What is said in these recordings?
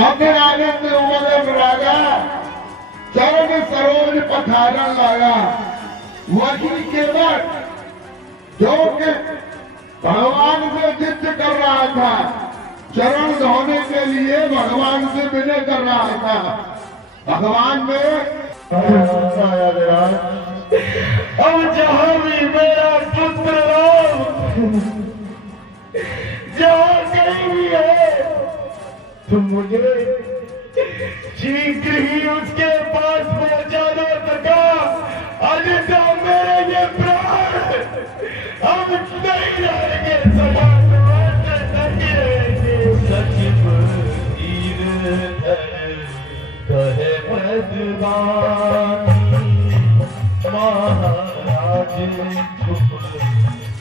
अग्रानंद उमदम रागा चरण सरोज पठारन लागा। वही केवल जो कि भगवान से जिद कर रहा था, चरण धोने के लिए भगवान से विनय कर रहा था। भगवान में अब जहां भी मेरा पुत्र राम जहां कहीं भी है, तुम मुझे शीघ्र ही उसके पास पहुंचाना सका। अन्यथा मेरे ये प्राण अब नहीं रहेंगे, समाज नहीं रहेंगे। सचिव कहे मधुबानी महाराज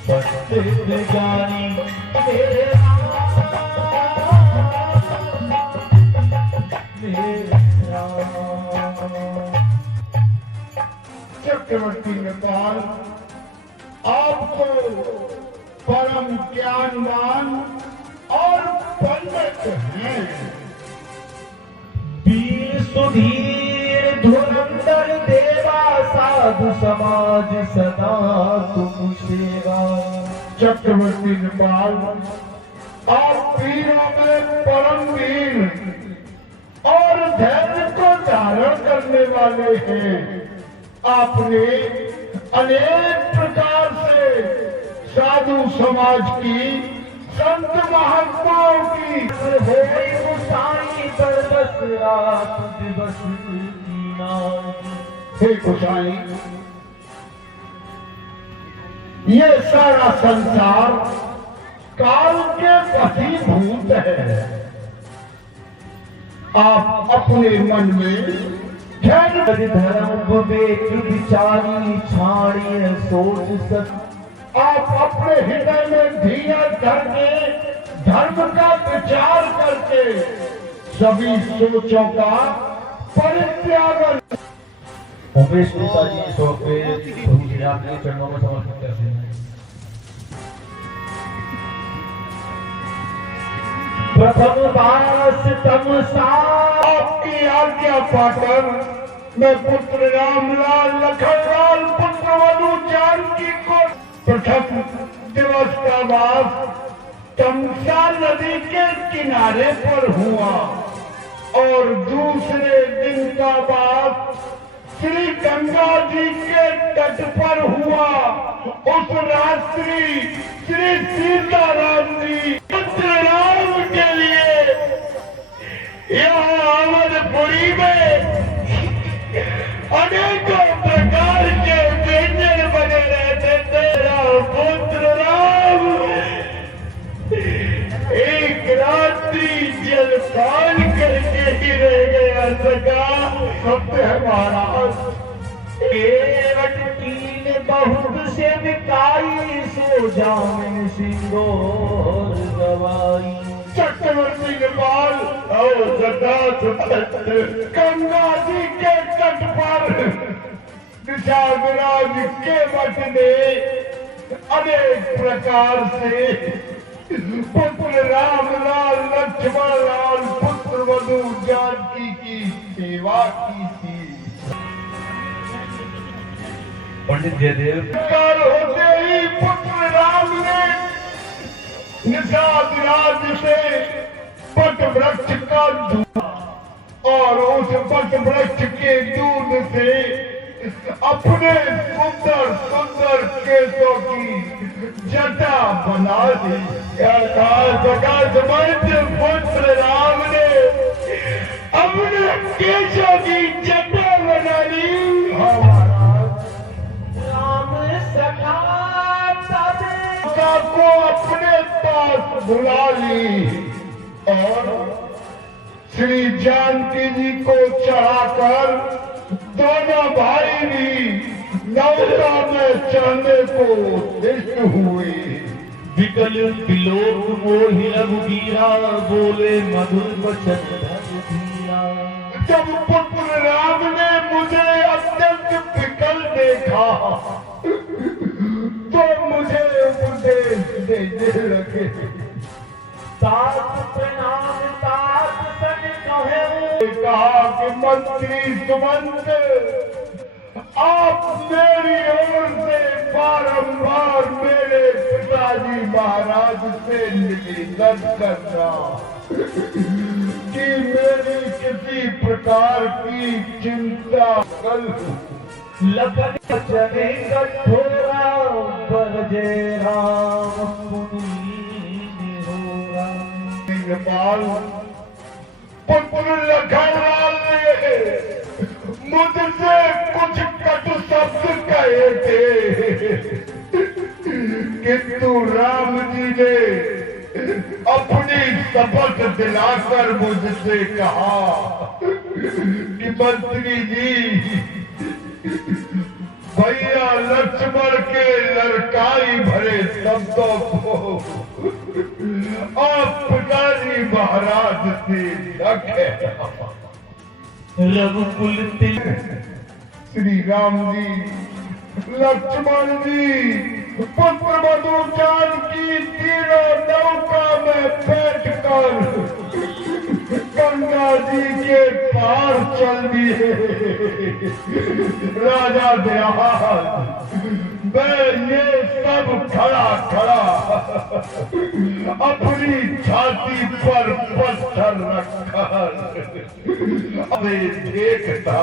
पंडित ज्ञानी मेरे चक्रवर्ती नेपाल आपको परम ज्ञानवान और पंडित हैं। वीर सुधीर धुरंधर देवा साधु समाज सदा तुम सेवा। चक्रवर्ती नेपाल आप वीरों में परम वीर और धैर्य को धारण करने वाले हैं। आपने अनेक प्रकार से साधु समाज की, संत महात्माओं की हे गोसाई, ये सारा संसार काल के वशीभूत है। आप अपने मन में धर्म विवेक विचारी छाड़िए सोच सक। आप अपने हृदय में धीरज करके धर्म का विचार करके सभी सोचों का परित्याग। उमेश पिताजी इस वक्त प्रभु श्री राम के चरणों में समर्पित करते हैं। प्रथम पास तम आपकी आज्ञा पाकर मैं पुत्र रामलाल लखनलाल पुत्र वधु जानकी को प्रथम दिवस का वास तमसा नदी के किनारे पर हुआ और दूसरे दिन का वास श्री गंगा जी के तट पर हुआ। उस रात्रि श्री सीताराम जी पुत्र राम के लिए यहाँ अवधपुरी में अनेकों प्रकार के व्यंजन बने रहते थे। पुत्र राम एक रात्रि जलपान करके ही रह गया सका। सत्य है महाराज, केवट कीन बहुत से विकाई सो जान सिंदूर गवाई। चक्रवर्ती नेपाल और गंगा जी के तट पर विराज के वट ने अनेक प्रकार से पुत्र रामलाल लक्ष्मण लाल पुत्र वधु जानकी की सेवा की थी। पंडित जयदेव काल होते ही पुत्र राम ने निषाद राज से पट वृक्ष का दूध और उस पट वृक्ष के दूध से अपने सुंदर सुंदर केसों की जटा बना दी। पुत्र राम ने अपने केसों की जटा बना ली। राम सखा को अपने पास बुला ली और श्री जानकी जी को चढ़ाकर दोनों भाई भी नौका में चढ़ने को उद्दिष्ट हुए। विकल विलोक मोहि रघुबीरा बोले मधुर वचन धीरा। जब पुत्र राम ने मुझे अत्यंत विकल देखा तो मुझे उपदेश देने लगे। तात प्रणाम तात सनका मंत्री सुमंत, आप मेरी ओर से बारंबार मेरे पिताजी महाराज से निवेदन करना कि मेरी किसी प्रकार की चिंता कल लखन चने कठोरा बरजे राम पुनीत होरा। नेपाल पुत्र लखनलाल ने मुझसे कुछ कटु शब्द कहे थे, किंतु राम जी ने अपनी शपथ दिलाकर मुझसे कहा कि मंत्री जी, भैया लक्ष्मण के लड़काई भरे शब्दों को आप पिताजी महाराज से रखे। रघुकुल तिलक श्री राम जी, लक्ष्मण जी, पुत्र मधु जानकी तीनों नौका में बैठकर गंगा जी के पार चल दिए। राजा दयाल, मैं ये सब खड़ा खड़ा अपनी छाती पर पत्थर रखकर अबे देखता।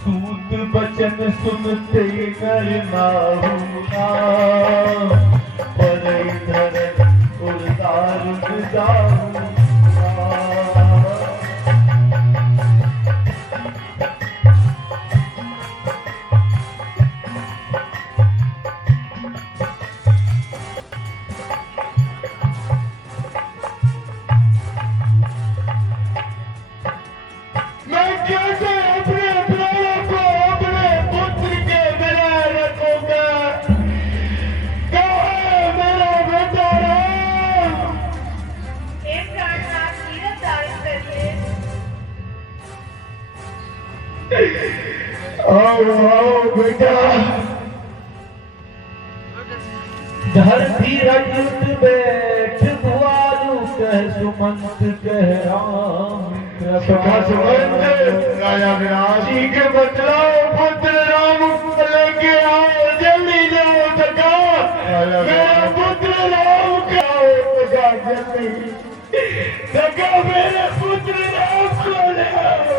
सूत बचन सुनते नर नाहुना, पर इधर उदार जाऊंगा। आओ बेटा। धरती रजुत बैठ भुआलू कह सुमंत कह राम। सभा सुमंत, राजा विराजी के बतलाओ पुत्र राम लेके आओ, जल्दी जाओ सका। मेरा पुत्र राम का सका, जल्दी सका, मेरे पुत्र राम को ले आओ।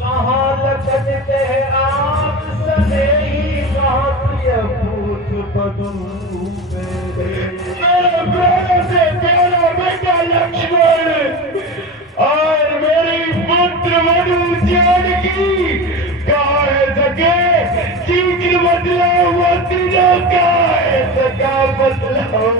कहाँ लखन कह आप सने ही प्रिय पूत बधू मेरे प्यारे से प्यारा बेटा लक्ष्मण और मेरी पुत्र मधु जानकी कहाँ है सके? शीघ्र बदलाओ, तीनों कहाँ है सका? बदलाओ।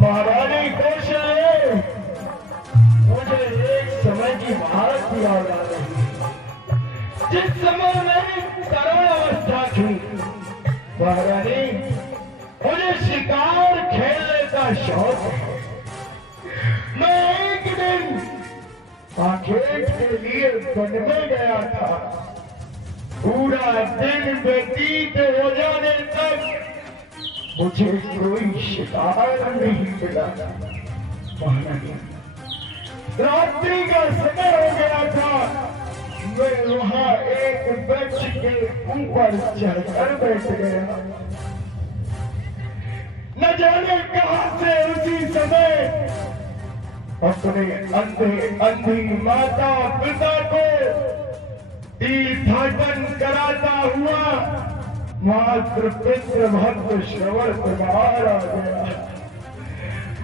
महारानी कौशल, मुझे एक समय की बात याद आ रही है, जिस समय मेरी तरुण अवस्था थी। महारानी, मुझे शिकार खेलने का शौक है। मैं एक दिन आखेट के लिए वन में गया था। पूरा दिन व्यतीत हो जाने तक मुझे कोई शिकार नहीं मिला। रात्रि का समय हो गया था। मैं वहां एक वृक्ष के ऊपर चढ़कर बैठ गया। न जाने कहां से उसी समय अपने अंधी माता पिता को तीर्थाटन कराता हुआ मात्र पितृ भक्त श्रवण कुमार आ गया।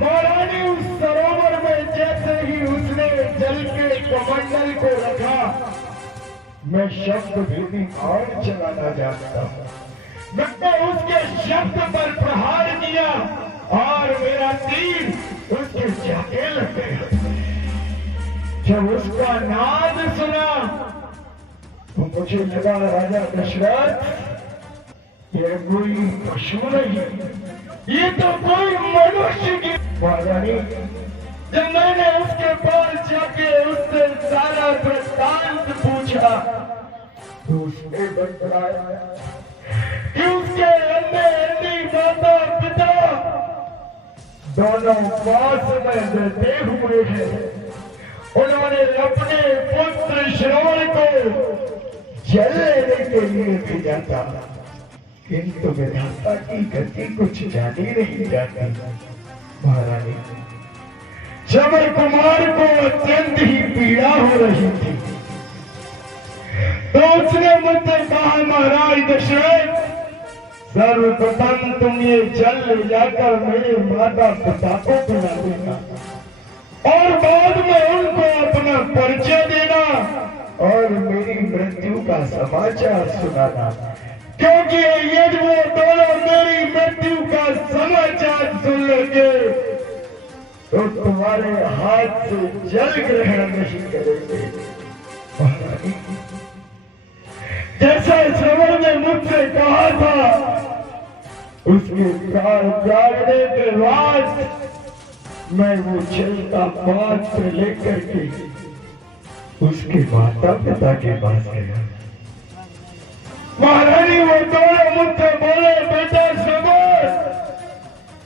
महारानी, उस सरोवर में जैसे ही उसने जल के कमंडल को रखा, मैं शब्द भेदी और चलाना जानता हूँ। मैंने उसके शब्द पर प्रहार किया और मेरा तीर उसके जाके लग गया। जब उसका नाद सुना तो मुझे लगा राजा दशरथ ये कोई पशु नहीं, ये तो कोई मनुष्य की। महारानी जब मैंने उसके पास जाके उससे सारा वृत्तांत पूछा तो उसने बताया कि उसके अंधे माता पिता दोनों पास में रहते हुए हैं। उन्होंने अपने पुत्र श्रवण को जल लेने के लिए भेजा था, किंतु विधाता की गति कुछ जानी नहीं जाती। महारानी श्रवण कुमार को अत्यंत ही पीड़ा हो रही थी, तो उसने मुझसे कहा महाराज दशरथ सर्वप्रथम तुम ये जल ले जाकर मेरे माता पिता को पिला देना और बाद में उनको अपना परिचय देना और मेरी मृत्यु का समाचार सुनाना, क्योंकि यदि वो दोनों मेरी मृत्यु का समाचार सुन लेंगे तो तुम्हारे हाथ से जल ग्रहण नहीं करेंगे। जैसा श्रवण ने मुझसे कहा था उसके प्राण त्यागने के बाद मैं वो जल का पात्र लेकर के उसके माता पिता के पास गया। महारानी वो दोनों मुझसे बोले बेटा श्रवण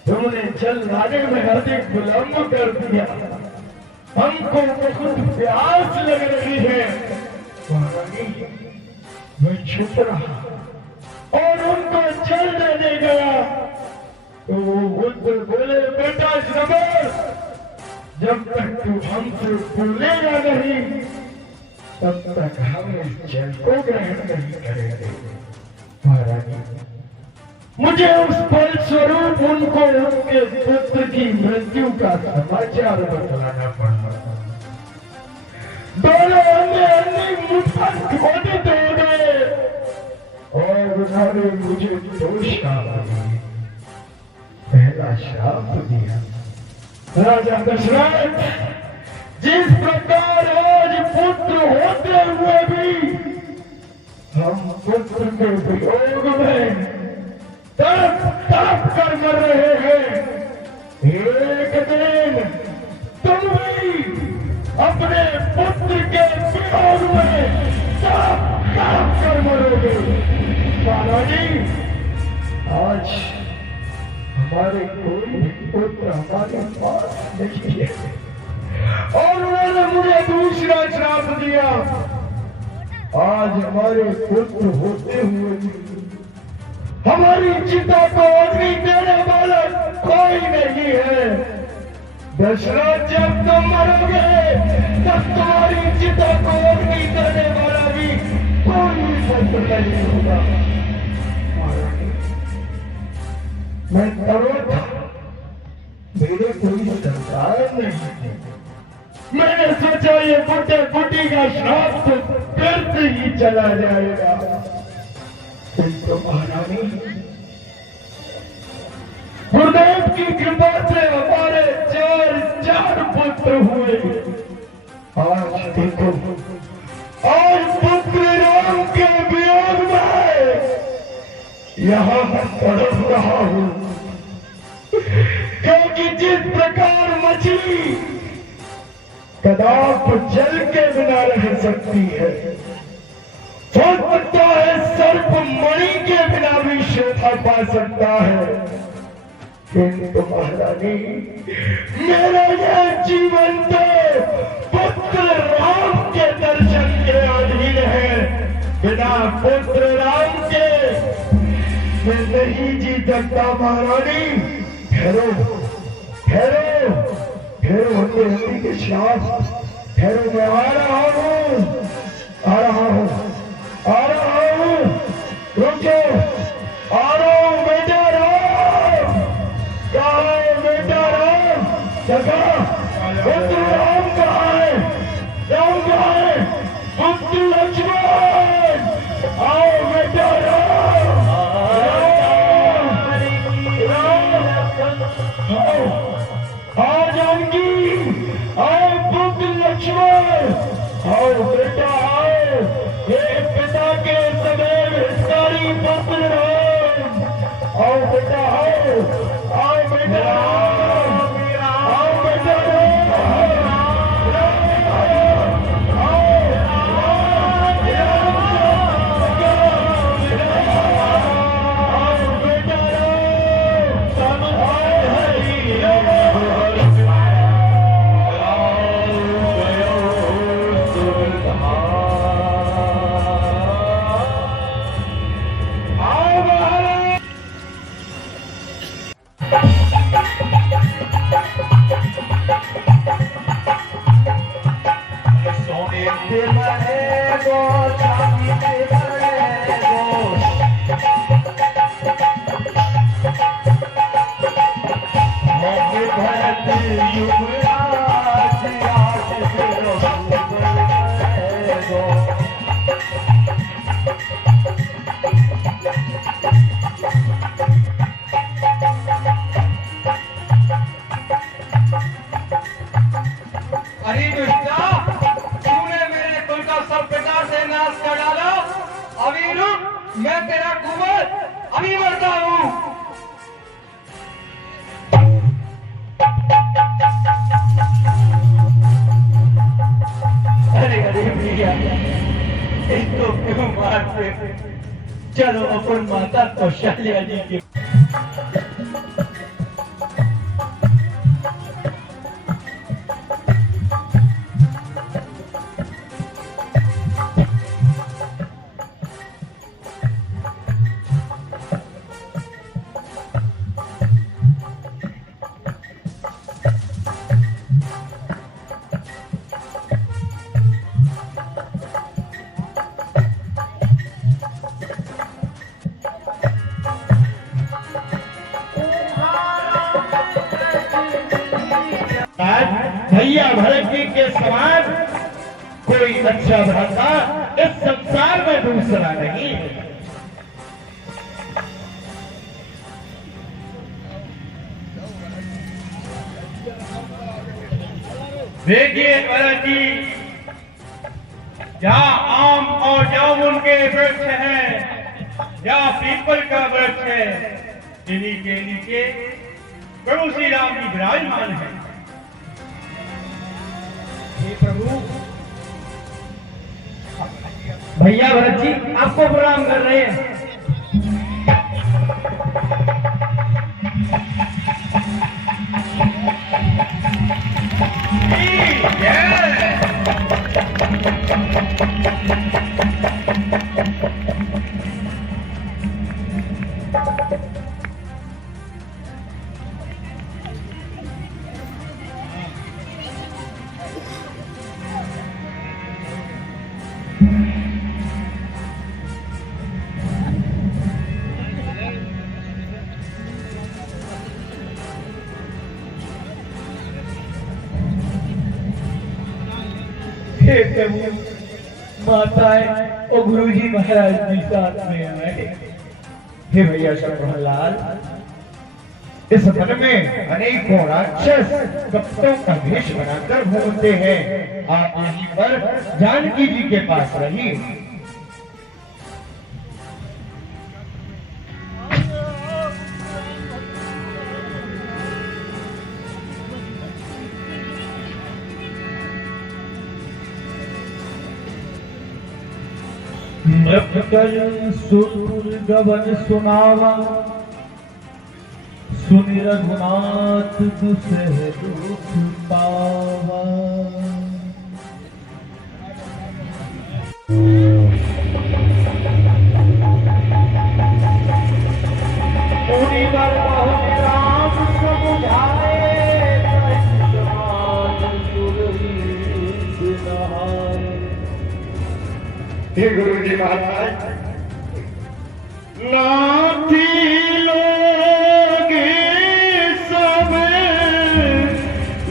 तुमने जल लाने में अधिक विलंब कर दिया, हमको बहुत प्यास लग रही है। महारानी मैं चुप रहा और उनको जल देने गया तो वो मुझसे बोले बेटा श्रवण जब तक तू हमसे बोलेगा नहीं तब तक हम इस जल को ग्रहण नहीं करेंगे। महारानी मुझे उस फल स्वरूप उनको उनके पुत्र की मृत्यु का समाचार बतलाना पड़ा। दोनों अन्य मुझ पर क्रोधित हो गए और उन्होंने मुझे दो श्राप दिए। पहला श्राप दिया राजा दशरथ जिस प्रकार आज पुत्र होते हुए भी हम पुत्र के वियोग में तड़प तड़प कर मर रहे हैं, एक दिन तुम भी अपने पुत्र के वियोग में तड़प तड़प कर मरोगे। महारानी आज हमारे कोई पुत्र हमारे पास नहीं है और उन्होंने मुझे दूसरा श्राप दिया, आज हमारे पुत्र होते हुए हमारी चिता को अग्नि देने वाला कोई नहीं है। दशरथ जब तुम मरोगे तब तुम्हारी चिता को अग्नि देने वाला भी कोई पुत्र नहीं होगा। मैं तरुण था, मेरे कोई संतान नहीं थे। मैंने सोचा ये बुढ़े बुढ़ी का श्राप तो फिर से ही चला जाएगा, किंतु महारानी गुरुदेव की कृपा से हमारे चार पुत्र हुए। आज देखो आज पुत्र राम के वियोग में यहाँ तड़प रहा हूँ, क्योंकि जिस प्रकार मछली कदाप जल के बिना रह सकती है, हो सकता है सर्प मणि के बिना भी शोभा पा सकता है, किंतु महारानी मेरा यह जीवन तो पुत्र राम के दर्शन के अधीन है। बिना पुत्र राम के मैं नहीं जी सकता। महारानी ठहरो ठहरो ठहरो, हल्दी हल्दी के श्वास ठहरो, मैं आ रहा हूँ आ रहा हूँ आ रहा हूँ, रुको आ रहा हूँ बेटा राम, कहाँ है बेटा राम, जगह पुत्र राम कहाँ है, राम कहाँ है, पुत्र लक्ष्मण आओ बेटा राम, आओ जानकी, आओ पुत्र लक्ष्मण, आओ बेटा आओ, हे बेटा आओ बेटा आओ बेटा अरे दुष्टा, तूने मेरे कुल का सब प्रकार से नाश कर डाला। अभी रुक, मैं तेरा कुंवर अभी बढ़ता हूँ। अरे अरे भैया, इसको क्यों मारते? चलो अपन माता कौशल्या जी के भैया भरत जी के समान कोई अच्छा भ्राता इस संसार में दूसरा नहीं। देखिए भरत जी, जहाँ आम और जामुन के वृक्ष हैं, जहाँ पीपल का वृक्ष है, इन्हीं के नीचे प्रभु श्री राम जी विराजमान है। प्रभु भैया भरत जी आपको प्रणाम कर रहे हैं। हे प्रभु, माताएं और गुरुजी महाराज जी साथ में आए। हे भैया शंकरलाल, इस वन में अनेकों राक्षस कपटों का वेश बनाकर घूमते हैं। आप यहीं पर जानकी जी के पास रहिए। नृत्य सुर गवन सुनावा, सुनि रघुनाथ दुसह दुख पावा। मुनि वर बहु राम समुझाए, हे गुरु जी महाराज, नाथी लोग सब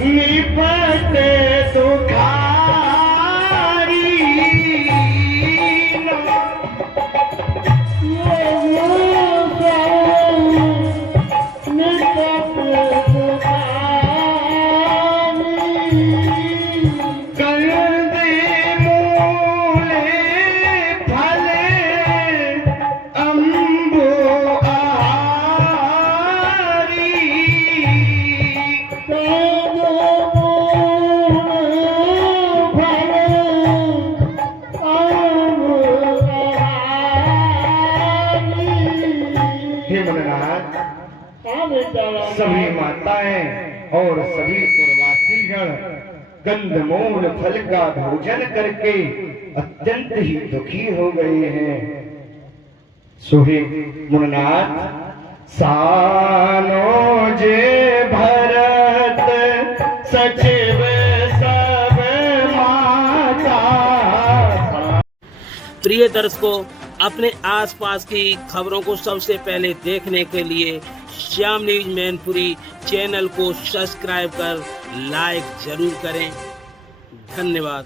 निपटे दुखारी, अंबु सीताराम। सभी माताएं और सभी प्रवासी गण कंदमूल फल का भोजन करके अत्यंत ही दुखी हो गए हैं। सोहे मुन्नाथ सानो जे भरत सचिव सब माता। प्रिय दर्शकों, अपने आसपास की खबरों को सबसे पहले देखने के लिए श्याम न्यूज मैनपुरी चैनल को सब्सक्राइब कर लाइक जरूर करें। धन्यवाद।